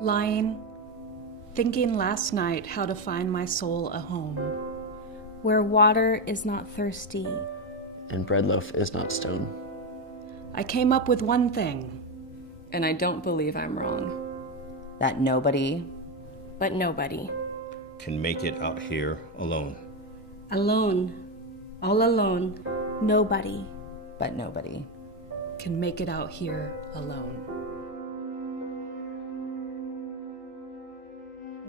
Lying, thinking last night how to find my soul a home. Where water is not thirsty. And bread loaf is not stone. I came up with one thing. And I don't believe I'm wrong. That nobody, But nobody. Can make it out here alone. Alone. All alone. Nobody but nobody. can make it out here alone.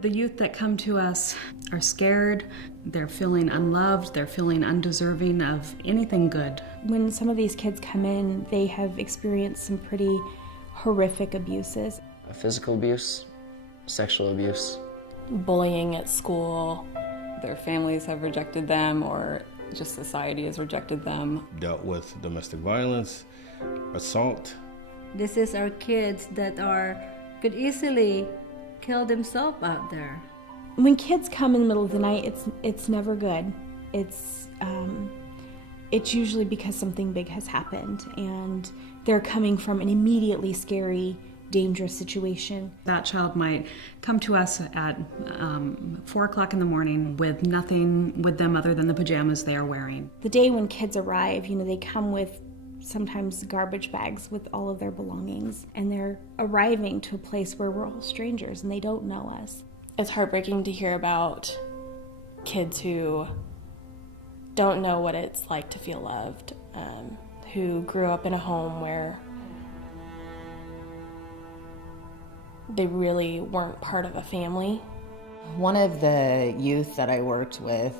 The youth that come to us are scared, they're feeling unloved, they're feeling undeserving of anything good. When some of these kids come in, they have experienced some pretty horrific abuses. Physical abuse, sexual abuse. Bullying at school. Their families have rejected them, or just society has rejected them. Dealt with domestic violence, assault. This is our kids that could easily kill themselves out there. When kids come in the middle of the night, it's never good. It's usually because something big has happened and they're coming from an immediately scary, dangerous situation. That child might come to us at 4 o'clock in the morning with nothing with them other than the pajamas they are wearing. The day when kids arrive, they come with sometimes garbage bags with all of their belongings, and they're arriving to a place where we're all strangers and they don't know us. It's heartbreaking to hear about kids who don't know what it's like to feel loved, who grew up in a home where they really weren't part of a family. One of the youth that I worked with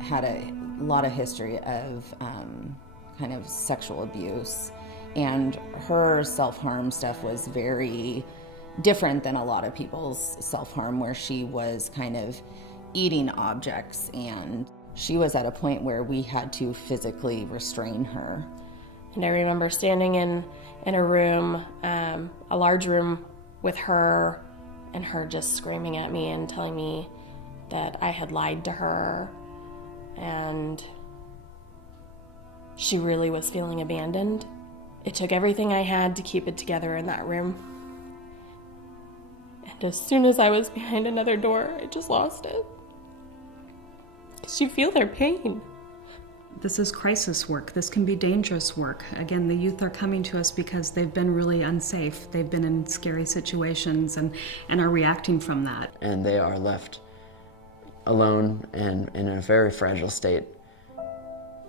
had a lot of history of kind of sexual abuse, and her self-harm stuff was very different than a lot of people's self-harm, where she was kind of eating objects, and she was at a point where we had to physically restrain her. And I remember standing in a room, a large room, with her, and her just screaming at me and telling me that I had lied to her, and she really was feeling abandoned. It took everything I had to keep it together in that room. And as soon as I was behind another door, I just lost it. 'Cause you feel their pain. This is crisis work. This can be dangerous work. Again, the youth are coming to us because they've been really unsafe. They've been in scary situations and are reacting from that. And they are left alone and in a very fragile state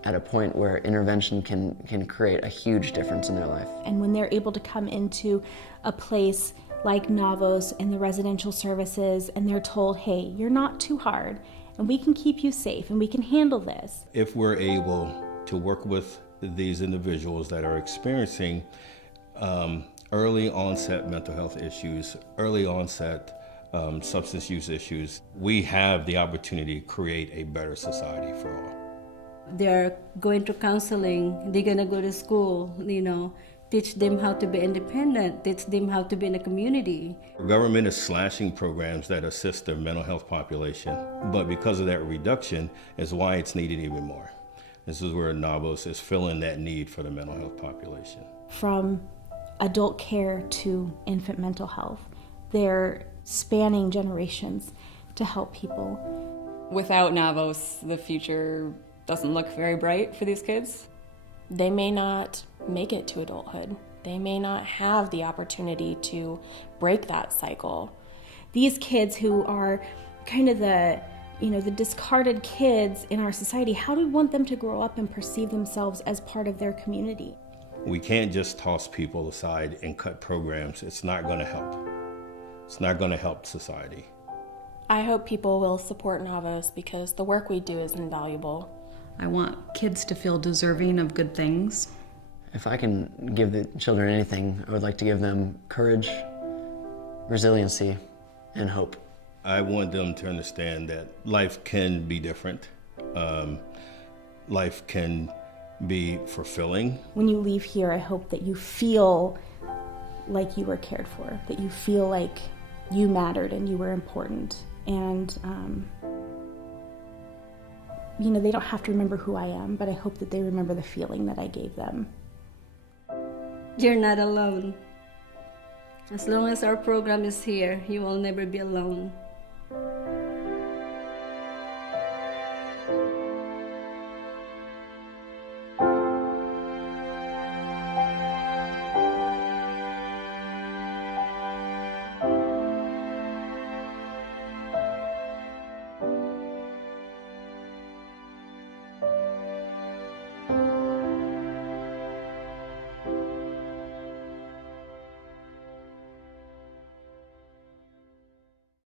at a point where intervention can create a huge difference in their life. And when they're able to come into a place like Navos and the residential services, and they're told, hey, you're not too hard, and we can keep you safe, and we can handle this. If we're able to work with these individuals that are experiencing early onset mental health issues, early onset substance use issues, we have the opportunity to create a better society for all. They're going to counseling, they're gonna go to school, teach them how to be independent, teach them how to be in a community. The government is slashing programs that assist their mental health population, but because of that reduction is why it's needed even more. This is where Navos is filling that need for the mental health population. From adult care to infant mental health, they're spanning generations to help people. Without Navos, the future doesn't look very bright for these kids. They may not make it to adulthood. They may not have the opportunity to break that cycle. These kids who are kind of the discarded kids in our society, how do we want them to grow up and perceive themselves as part of their community? We can't just toss people aside and cut programs. It's not going to help. It's not going to help society. I hope people will support Navos because the work we do is invaluable. I want kids to feel deserving of good things. If I can give the children anything, I would like to give them courage, resiliency, and hope. I want them to understand that life can be different. Life can be fulfilling. When you leave here, I hope that you feel like you were cared for, that you feel like you mattered and you were important. And they don't have to remember who I am, but I hope that they remember the feeling that I gave them. You're not alone. As long as our program is here, you will never be alone.